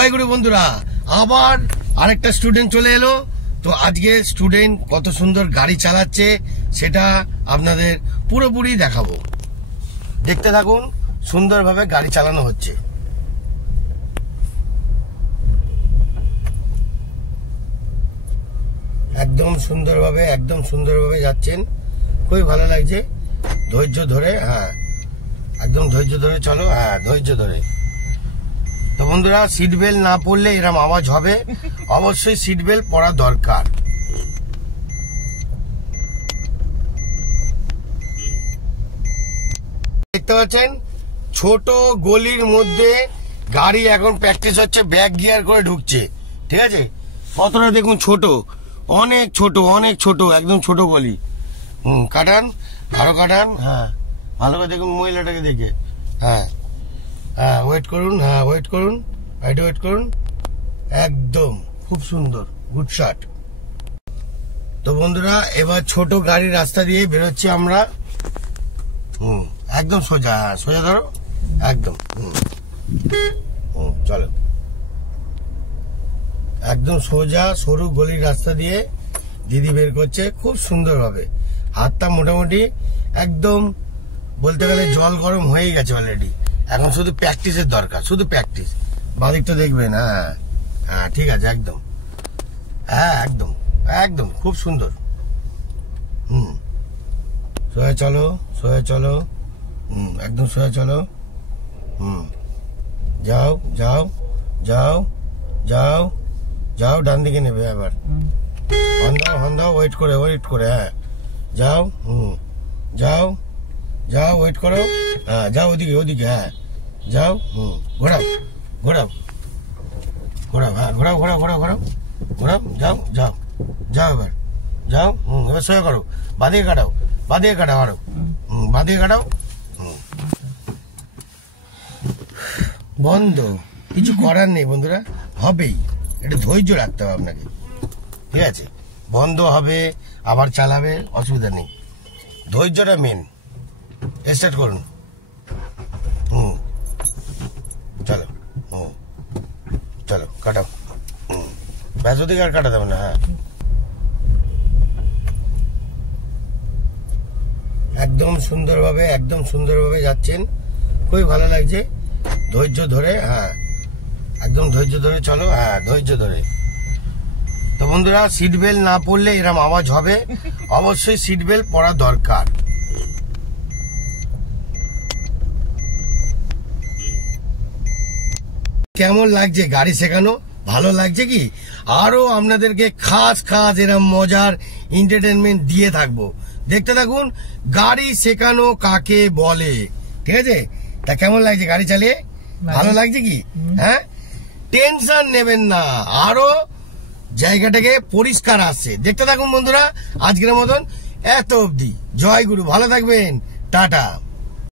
জয়গুরু বন্ধুরা, আবার আরেকটা স্টুডেন্ট চলে এলো। তো আজকে স্টুডেন্ট কত সুন্দর গাড়ি চালাচ্ছে সেটা আপনাদের পুরোপুরি দেখাবো। দেখতে থাকুন, সুন্দরভাবে গাড়ি চালানো হচ্ছে। একদম সুন্দরভাবে যাচ্ছেন, খুবই ভালো লাগছে। ধৈর্য ধরে, হ্যাঁ একদম ধৈর্য ধরে চলো, হ্যাঁ ধৈর্য ধরে। তো বন্ধুরা, সিট বেল্ট না পরলে এরকম আওয়াজ হবে, অবশ্যই সিট বেল্ট পরা দরকার। দেখতে পাচ্ছেন ছোট গলির মধ্যে গাড়ি এখন প্র্যাকটিস হচ্ছে, ব্যাক গিয়ার করে ঢুকছে। ঠিক আছে, কতটা দেখুন ছোট, অনেক ছোট, একদম ছোট গলি। কাটান, আরো কাটান, হ্যাঁ ভালো করে দেখুন মহিলাটাকে দেখে। হ্যাঁ হ্যাঁ ওয়েট করুন, হ্যাঁ ওয়েট করুন, ওয়েট করুন। একদম খুব সুন্দর, গুড শট। তো বন্ধুরা, এবার ছোট গাড়ির রাস্তা দিয়ে বেরোচ্ছি আমরা। একদম সোজা, হ্যাঁ সোজা ধরো, একদম চলো। একদম সোজা সরু গলির রাস্তা দিয়ে দিদি বের করছে খুব সুন্দরভাবে। হাতটা মোটামুটি একদম বলতে গেলে জল গরম হয়ে গেছে অলরেডি। এখন শুধু প্র্যাকটিসের দরকার, শুধু প্র্যাকটিস। বাদিকটা দেখবেন, হ্যাঁ হ্যাঁ ঠিক আছে, একদম হ্যাঁ একদম খুব সুন্দর। সোজা চলো, একদম সোজা চলো। যাও ডান দিকে নেবে। আবার হর্ন দাও, ওয়েট করে, হ্যাঁ যাও, ওয়েট করো, হ্যাঁ যাও ওদিকে, হ্যাঁ যাও, ঘোরাও, হ্যাঁ ঘোরাও, যাও এবার যাও, এবার সোজা করো, বাদিকে কাটাও আরো, বাদিকে কাটাও। বন্ধ, কিছু করার নেই বন্ধুরা, হবেই, একটু ধৈর্য রাখতে হবে আপনাকে। ঠিক আছে, বন্ধ হবে আবার চালাবে, অসুবিধা নেই, ধৈর্যটা মেন। স্টার্ট করুন, চলো কাটাও, ব্যাস ওদিকে আর কাটা যাবে না। হ্যাঁ একদম সুন্দরভাবে যাচ্ছেন, খুবই ভালো লাগছে। ধৈর্য ধরে, হ্যাঁ একদম ধৈর্য ধরে চলো, হ্যাঁ ধৈর্য ধরে। তো বন্ধুরা, সিট বেল্ট না পরলে এরকম আওয়াজ হবে, অবশ্যই সিট বেল্ট পরা দরকার। কেমন লাগছে গাড়ি শেখানো? ভালো লাগছে কি? আরো আপনাদেরকে খাস এরকম মজার এন্টারটেনমেন্ট দিয়ে থাকবো, দেখতে থাকুন গাড়ি শেখানো কাকে বলে। ঠিক আছে, তা কেমন লাগছে গাড়ি চালিয়ে? ভালো লাগছে কি? হ্যাঁ, টেনশন নেবেন না, আরো জায়গাটাকে পরিষ্কার আসছে। দেখতে থাকুন বন্ধুরা, আজকের মতন এত অবধি। জয় গুরু, ভালো থাকবেন, টাটা।